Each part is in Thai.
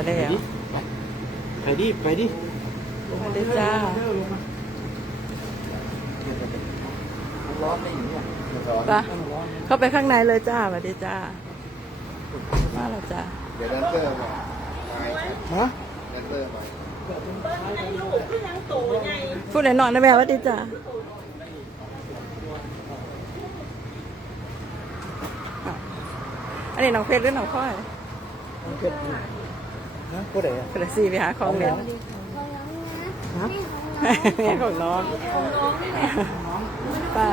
ก็ได้ไปแล้วดิ ไปดิไปดิสวัสดีจ้าร้อนไม่อยู่เนี่ยไปเข้าไปข้างในเลยจ้าสวัสดีจ้ามาแล้วจ้าเดี๋ยวแดนเซอร์มาฮะแดนเซอร์มาพูดหน่อยหน่อยนะแม่สวัสดีจ้าอะอันนี้น้องเพชรหรือน้องพ่อยเพชร ฮะผู้ใดอะเฟรซี่ไปหาของเล่นฮะแม่ของน้องไป้า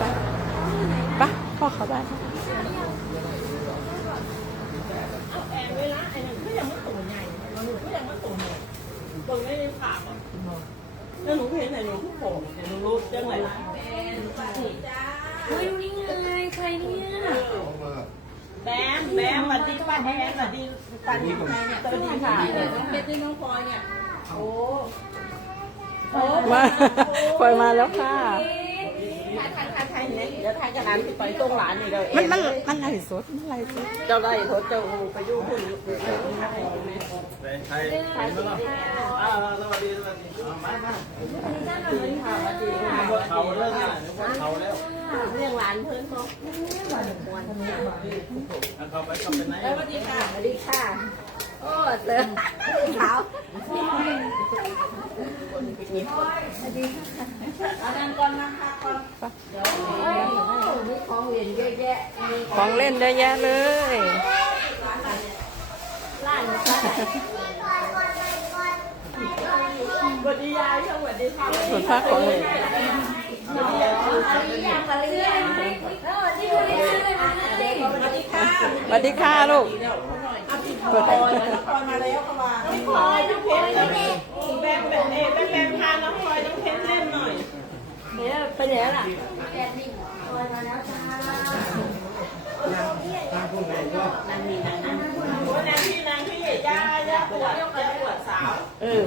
ป้าป้าพ่อเขาบ้านแล้วหนูเห็นไหนหนูทุกโผล่เนี่ยหนูรู้จังเลยเฮ้ย แบมแบมสวัสดีป้าแบมสวัสดีป้าดีสวัสดีค่ะเป็นที่น้องพลอยเนี่ยโอ้มาปล่อยมาแล้วค่ะถ่ายถ่ายถ่ายเนี่ยเดี๋ยวถ่ายกับร้านที่ไปตรงร้านนี่เลยมันมันมันไหลสดมันไหลสดเจ้าได้โทษเจ้าไปยุ่งคุณใครใครมาอ่าสวัสดีสวัสดีมามาค่ะสวัสดีค่ะเขาเรื่องอะไรเขาแล้ว เรื่องร้านเพื่อนเขาเขาไปเขาไปไหนสวัสดีค่ะสวัสดีค่ะโอ้เสือขาวเอาดังก่อนนะคะก่อนมีของเหรียญเยอะแยะของเล่นเยอะแยะเลยร้านสวัสดียายสวัสดีค่ะส่วนภาคของเล่น อย่างมาเรียนแล้วที่คนนี้ชื่ออะไรนะเด็กสวัสดีค่ะสวัสดีค่ะลูกเดี๋ยวเขาหน่อยอะพี่พลอยน้องพลอยมาแล้วเข้ามาพี่พลอยพี่เพชรแบมแบบเอแบมแบมพาน้องพลอยน้องเพชรเล่นหน่อยเนี่ยเป็นอย่างนั้นอะโอ้นางพี่นางพี่ย่าย่าปวดย่าปวดสาวเออ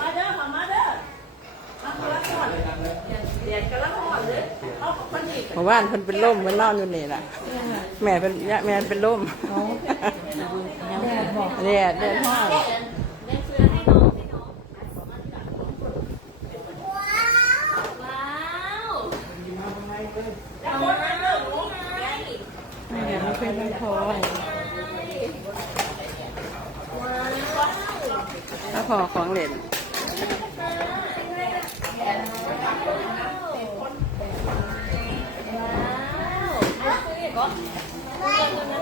มาเด้อขอมาเด้อมาคนละก่อนเดี๋ ยวกันละก่อนเลยเอาคนอีกเมื่อวานเพิ่นเป็นล่มเพิ่นนอนอยู่นี่แหละแม่เป็นยะแม่เป็นล่มแดดแดดห้อนเล่นเสือให้น้องให้น้องว้าวจะคนมาเด้อหนูนี่ไงไม่เป็นไม่พอถ้าพอของเล่น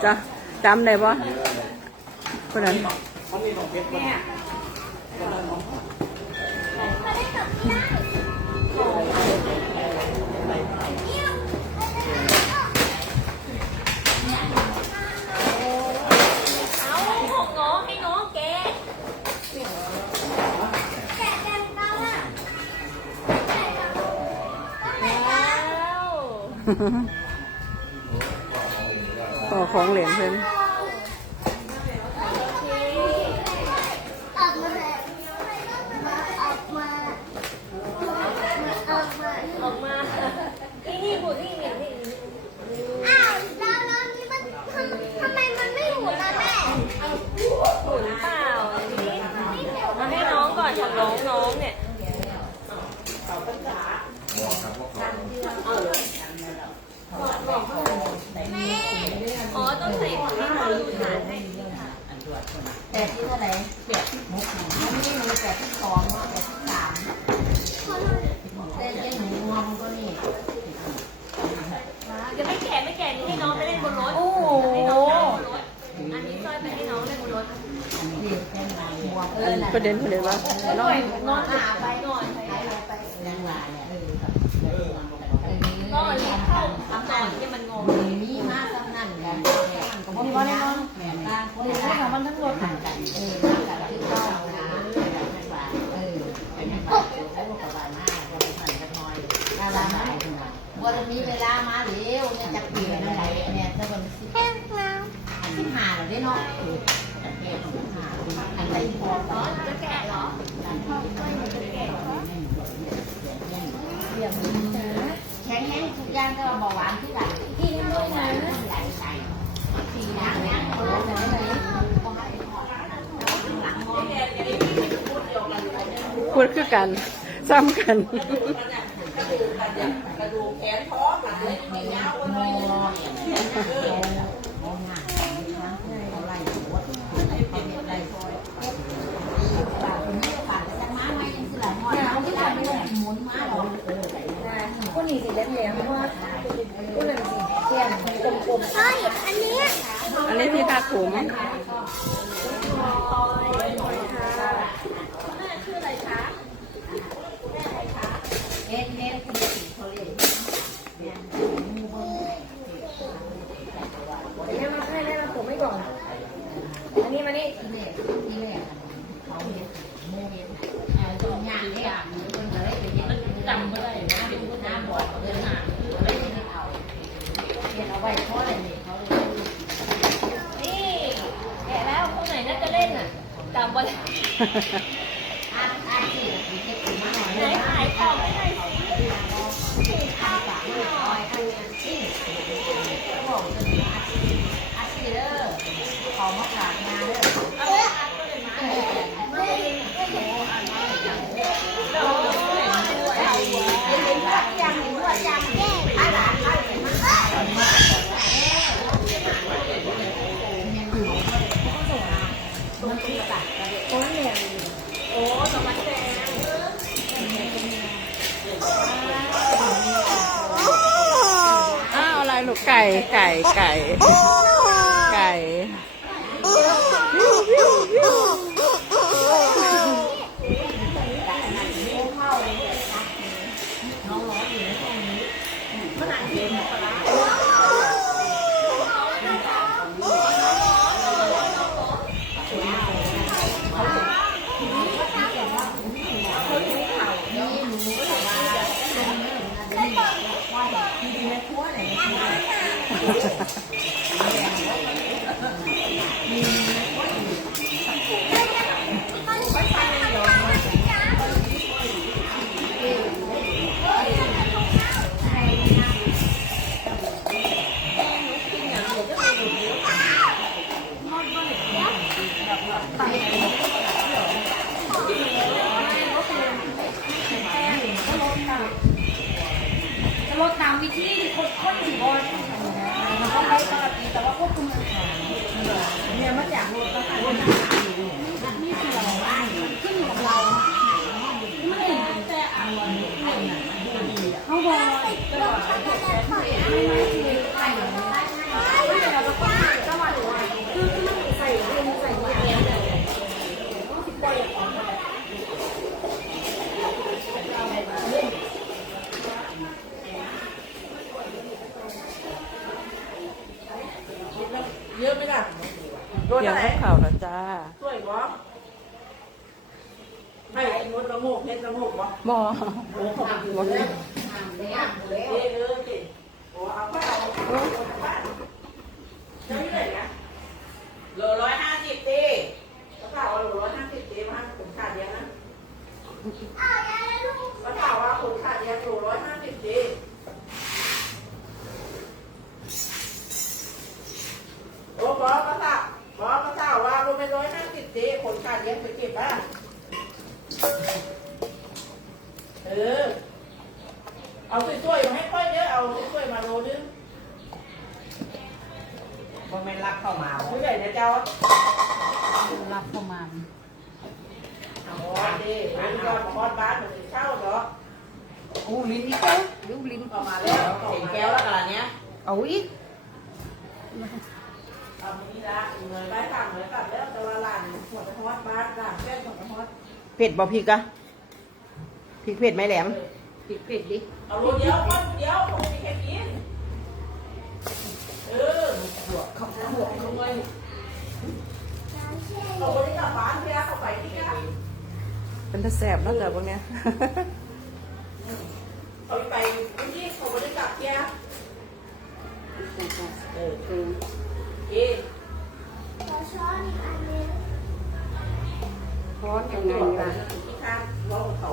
จ้ะจำได้ปะคนนั้นเอาของน้องให้น้องแกว้าวพอของเหรียญเพิ่นออกมานี่นี่บุนี่นี่นี่อ้าวแล้วแล้วนี่มันทำทำไมมันไม่หมุนล่ะแม่หมุนเปล่าอันนี้มาให้น้องก่อนของน้องน้องเนี่ย อ๋อ ต้องใส่ของที่เขาดูฐานให้ แปดที่เท่าไหร่แปดที่หกอันนี้มันแปดที่สองแปดที่สามแต่ยังหนูงอมก็นี่จะไม่แก่ไม่แก่นี่ให้น้องไปเล่นบนรถโอ้โหให้น้องเล่นบนรถอันนี้สร้อยไปให้น้องเล่นบนรถอันนี้แค่ไหนหัวเออัอนน่ะประเด็นประเด็นว่าน้องนอนหาไปนอน นี้ค่ะมันทั้งกันเออกันที่เข้านะเออไปให้บ้านให้ลูกกับบ้านมาก็ไปสั่นกันหน่อยดารามาบ่ได้มีเวลามาเร็วเนี่ยจักปีนั่นไหนเนี่ยถ้ามันสิแห้งแล้วอันที่หาเราได้เนาะเออจักแก่ของหาอันใดพออ๋อจะแก่เหรอแข็งแรงทุกอย่างางก็เบาหวานที่หลังกินด้วยนะใส่ใส่สีน้ำน้ำเราจะไม่ได้ต้องให้หลังมอง พูดคือกันซ้ำกันกระดูกแขนท้องหลังเลยไม่ยาวมเลอยงมองมองหน้าเขาไล่หัวเป็นไรคอยปากนี้ปากจะมาไม่ยังสิหลายหอยเขาที่ทำไม่ได้หมุนมาหรอกเออใส่คนนี้สีแหลมๆเพราะว่าคนนั้นสีเสี้ยนกลมเฮ้ยอันเนี้ยอันนี้พี่ภาคภูมิ เอ็นเอ็นคือเขาเรียก ๆแต่เนี่ยมาให้แม่มาผมไม่ก่อนอันนี้มานี่ ที่แรกที่แรกเขาเรียกโมเห็นเออตรงงานเนี่ยมันเลยไปเย็นจำไม่ได้นะน้ำบ่อเดินหาเลยไม่เอาเรียนเอาไว้เพราะอะไรเนี่ยเขาเลย นี่แกะแล้วคนไหนน่าจะเล่นอะ จำไว้อ่านอ่านสิเก็บมาหน่อยไหนขายของให้หน่ ไรลูกไก่ จะลดน้ำวิธีคนคนสี่บอล แต่ว่าควบคุมอาหารียมให้ เข่าแล้วจ้าช่วยบ่ไม่มดละโมกเฮ็ดละโมกบ่บอโอ้ขอบคุณบอเลยเอ้ยเออสิโอ้เอาไปเอาบ้านเจ้าอยู่ไหนนะโลร้อยห้าสิบตีกระเป๋าโลร้อยห้าสิบตีมาผมขาดเดียวนะ อ้าวยายแล้วลูก กระเป๋าว่าผมขาดเดียวโลร้อยห้าสิบตีโอ้บอสกระเป๋าบอสกระเป๋าว่าลงไปร้อยห้าสิบตีคนขาดเดียวไปเก็บอะเออ เอาสวยๆมาให้ค่อยเด้อเอาสวยๆมาโลนึง มันไม่รักเข้ามาผู้ใหญ่นะเจ้ารับประมาณเอาฮอดดิอันนี้ก็มาฮอดบ้านมันถึงเช่าเนาะอู้ลิ้นอีกแล้วลิ้นลิ้นออกมาแล้วเห็นแก้วแล้วกันเนี้ยเอาอีกเอามานี่ละเงยไปทางเลยกลับแล้วแต่ว่าหลานหัวจะฮอดบ้านหลานแป้งหัวจะฮอดเผ็ดบ่พริกอะพริกเผ็ดไหมแหลมปิดปิดดิเอาโลเดียวคนเดียวคงมีแค่กินเออหัวเขาหัวเขาเลยเราไม่ได้กลับบ้านเพี่เขาไปที่นี่ เป็นตะแสบแล้วแต่พวกเนี้ยเขาไปที่เขาไม่ได้กลับเพี่เออคือกินขอช้อนอีกอันนึงร้อนยังไงล่ะที่ข้างรอเขา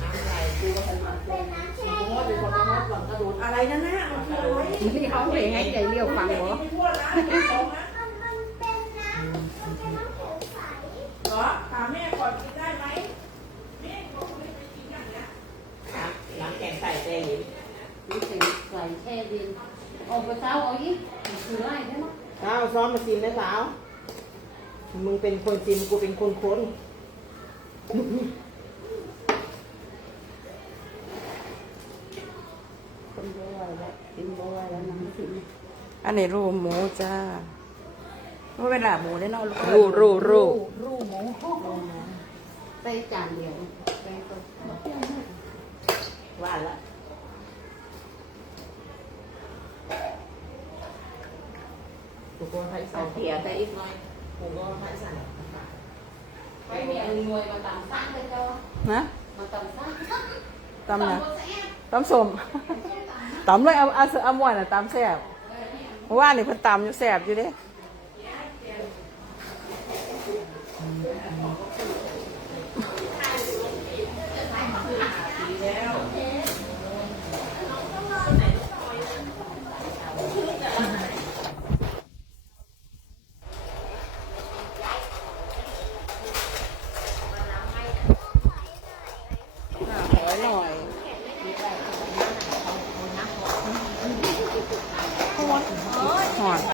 น้ำไหลกูก็ทันมาเป็นน้ำแช่ผมเย็ว่านเป็นคนแล้วที่ก็รอกระดูดอะไรนั่นน่ะมันคืออะไรนี่เขาเองให้ใจเลี้ยวฟังเหรอ ไม่ทั่วนะไม่ของนะ มันมันเป็นน้ำมันเป็นน้ำแข็งใส เหรอถามแม่ก่อนกินได้ไหมแม่บอกไม่ไปกินอย่างเนี้ย น้ำแข็งใส่เต้ยิน นี่ใส่ใส่แช่เย็นออกไปเช้าเอาอีกคือไรใช่ไหม สาวซ้อ มมาซิมได้สาว มึงเป็นคนซิมกูเป็นคนค้นคนบ่ไหวแล้วกินบ่ไหวแล้วน้ำถึงอันนี้รูหมูจ้าว่าเป็นหลาบหมูได้นอนรูรูรูรูหมูใส่จานเดียวใส่ตัวว่าละ ถูกคนไทยใส่เผียแต่อีกหน่อยผมก็ให้ใส่ไม่มีอันมวยมาตำซ้ำเลยเจ้านะมาตำซ้ำตำนะตำสมตำเลยเอาเอาเอามวนอะตำแซ่บเพราะว่านี่เพิ่นตำอยู่แซ่บอยู่เด้